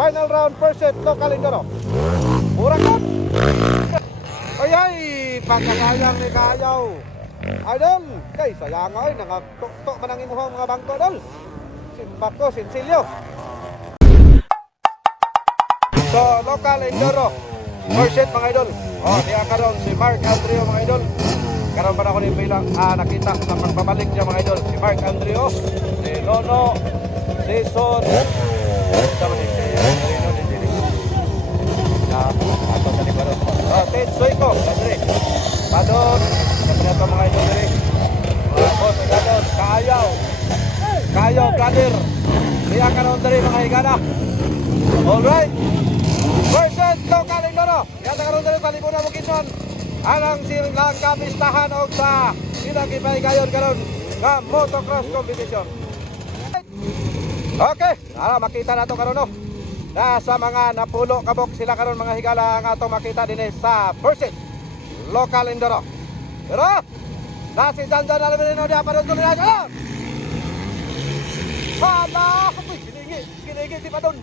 Final round, first set, local Indoro. Murang kan. Ay, pagkakayang ni Kayaw. Idol, kay sayang ay nangatok man ang imuhang mga bangko dol. Simbako, sinsilyo. So, local Indoro. First set mga idol. Diya karon si Mark Andreo mga idol. Karon pa na ako ni bilang nakita sa pagbabalik niya mga idol. Si Mark Andreo, si Nono, si Son. Sama ni Rino ni Jerry. Ato sa libaron. Ted Soyko, Andre. Padon, kasi ito mga idol diri. Boss, Gadon, Kayaw. Kayaw, brother. Diya karon diri mga higana. Alright. Versus local Indoro. Yan na karon diri sa libunan Bukidnon. Anang silang kapistahan og sa silang ipahigayon karon nga motocross competition. Okay, makita nato karon no. Nasa mga napulo kabok sila karon mga higala nga atong makita dinhi sa first set local Indoro. Pero si Janjan Almerino dia pa doon na siya. Hala, giningi si Padon.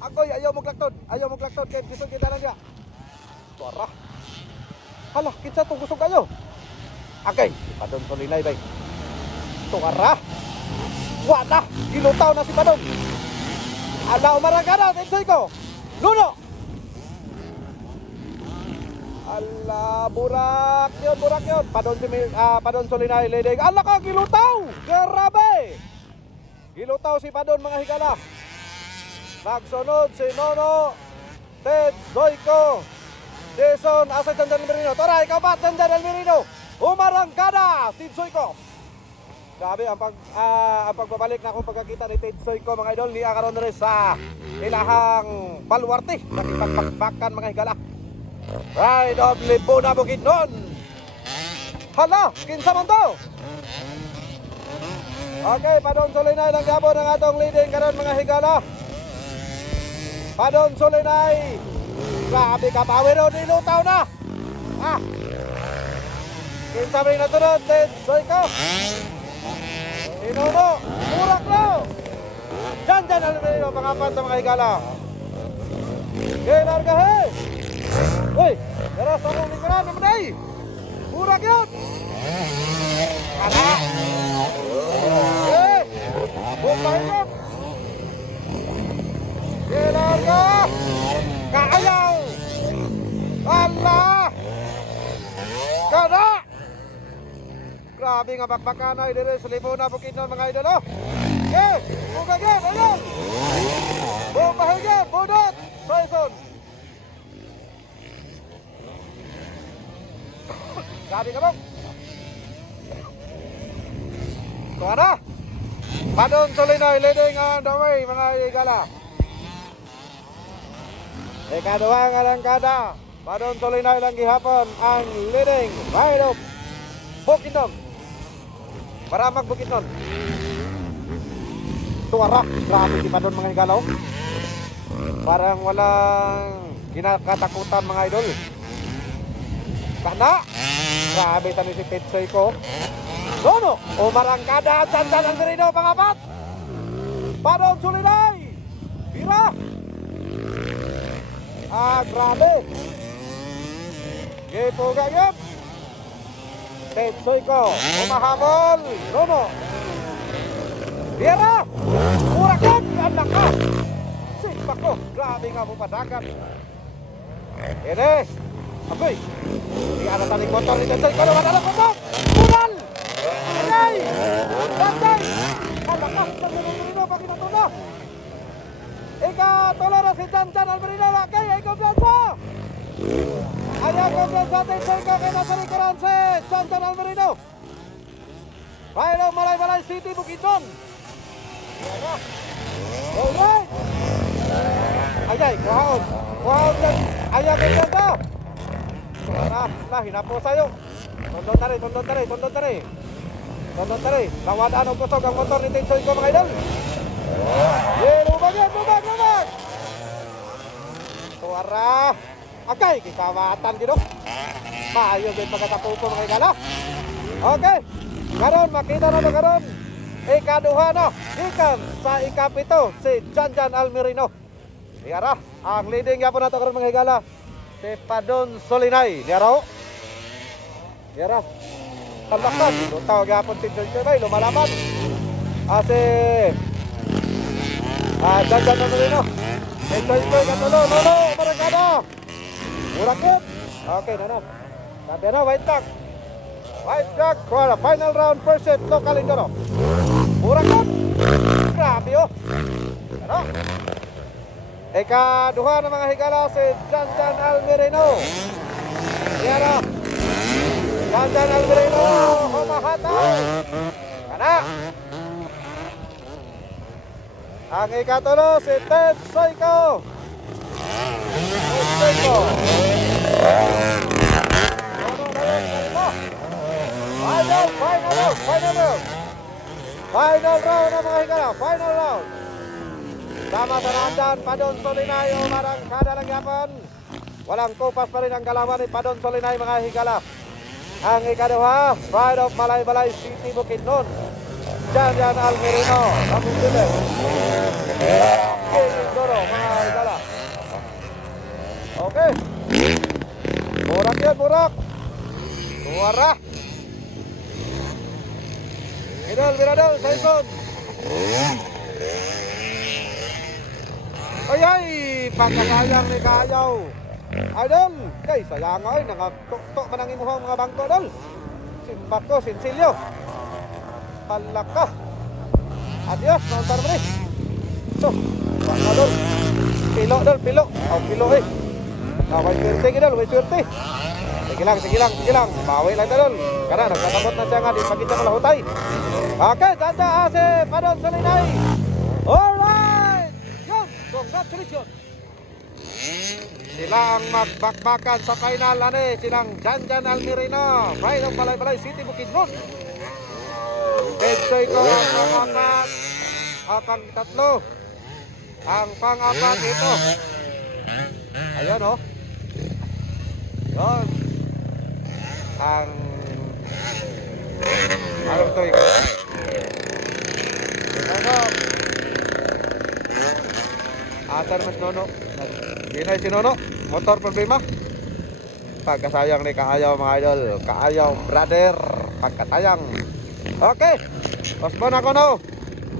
Agoy, ayaw mo glaktod kaya gusto kita na niya. Suara. Hala, kinsa itong gusto kayo? Okay, Padon Solinay bay. Suara. Wala, gilutaw na si Padon. Hala, umarang ka na, tinsoy ko. Luno. Hala, burak yun. Padon Solinay, ledeng. Hala ka, gilutaw. Grabe. Gilutaw si Padon mga higala. Nagsunod si Nono, Ted Soyko, Jason, asa Janjan Almerino. Tara, ikaw ba Janjan Almerino? Umarangkada, Ted Soyko. Grabe ang pagbabalik na akong pagkakita ni Ted Soyko mga idol. Niya karon rin sa ilahang baluarte na ipagpakbakan mga higala. Ride of Libuna Bukidnon. Hala, kinsa man to? Okay, Padon Solinay lang gabon ang atong leading karon mga higala. Padon Solinay. Grabe ka power o nilutaw na. Kinsa rin natunod, Ted Soyko. Inuno, murak na. Janjan Almerino, pangapat sa mga higala. Okay, larga he. Uy, daras ang lingkuran naman ay. Murak yun. Kala. Okay, bumpahin yun. Larga. Kaayaw. Allah. Kada. Grabe nga bakbakanay dire sa Libuna Bukidnon mga idol. Okay, bugagyan, ayun. Bumpahigyan, budot. Soyson. Grabe ka bang? Tuwara. Padon Solinay leading on the way mga higala. Ikaduha nga lang kada. Padon Solinay lang gihapon ang leading ride of Bukidnon. Maramag Bukidnon. Tuwara. Grabe si Padon mga higalaw. Parang walang kinakatakutan mga idol. Kana. Grabe tani si Ted Soyko. Nono. Umarangkada Janjan Almerino pangapat. Padon Solinay. Bira. Grabe. Gipuga yun. Ted Soyko. Umahabol. Nono. Bira. Murakan. Anak ka. Simpak ko. Grabe nga mo padagan. Ini. Agoy. Di ada taling motor ni Ted Soyko. Naman alam ko mo. Pural. Ay. Bantay. Anak ka. Janjan Almerino. Pag inatuno. Ika tolong si Janjan Almerino. Lakay. Ikaw biasa. Ayaw kumpiyansa Ted Soyko kay nasa likuran si Janjan Almerino. Bailong Malay City, Bukidnon. Alright. Ayay, kuhaon. Kuhaon yan. Ayaw kumpiyansa. Hinapo sa'yo. Tondon tari. Lawadaan ang kusog ang motor ni Ted Soyko mga idol. Lumag. Tuwara. Okay, kisawatan gino. Maayo din pagkatapupo mga higala. Okay. Karon makita na ba karon? Ikaduha na. Gikan sa ikapito si Janjan Almerino. Yara, ang leading yapon nato karon mga higala. Si Padon Solinay, Yara. Yara. Talakan, lutaw yapon si Joy lumalaban. Ase Janjan na rin. Enjoy katulo, lolo, maragada. Murakit. Okay, nanap. Sabi na, white tag. White tag for the final round, first set, local indoro. Murakit. Grabe oh. Ano? Ika-duha ng mga higala si Janjan Almirino. Yara. Janjan Almirino, humahataw. Kana. Ang ikatulo si Ted Soyko. Final round na mga higala. Final round. Sama sa nandyan, Padon Solinay o marang kada ng yapon. Walang kupas pa rin ang kalaban ni Padon Solinay mga higala. Ang ikaduha, Pride of Malaybalay City Bukidnon. Janjan Almirino. Tapos dito. Indoro mga higala. Okay. Burak yun, burak. Suara. Idol, Miradol, Saison. Ay, pagkasayang ni Kayaw. Idol, kay sayang ay, nangatuktok man ang imuhang mga bangko, dol. Simbako, Sinsilyo. Palaka. Adios, nonton mo rin. So, baka dol. Pilo, dol, pilo. Oh, pilo eh. May swerte ka, dol, may swerte. Sige lang. Bawi lang, dol. Karena nagkatabot na siya nga, di pagkita mo lahutay. Okay, tanda ase, Padon Solinay. Alright! Yun, congratulations. Sila ang magbakbakan sa final, silang Janjan Almirino. Pride of Malaybalay City, Bukidnon. Bedsoy ko ang pang-apat. Pang-tatlo. Ang pang-apat ito. Ayan oh. Yun. Ang ano ito ikaw? Ano? Asar mas nono. Ginay si nono. Motor problema. Pagkasayang ni Kaayaw mga idol. Kaayaw brother. Pagkatayang. Okay. Osman ako no.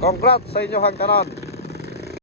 Congrats sa inyo hang tanan.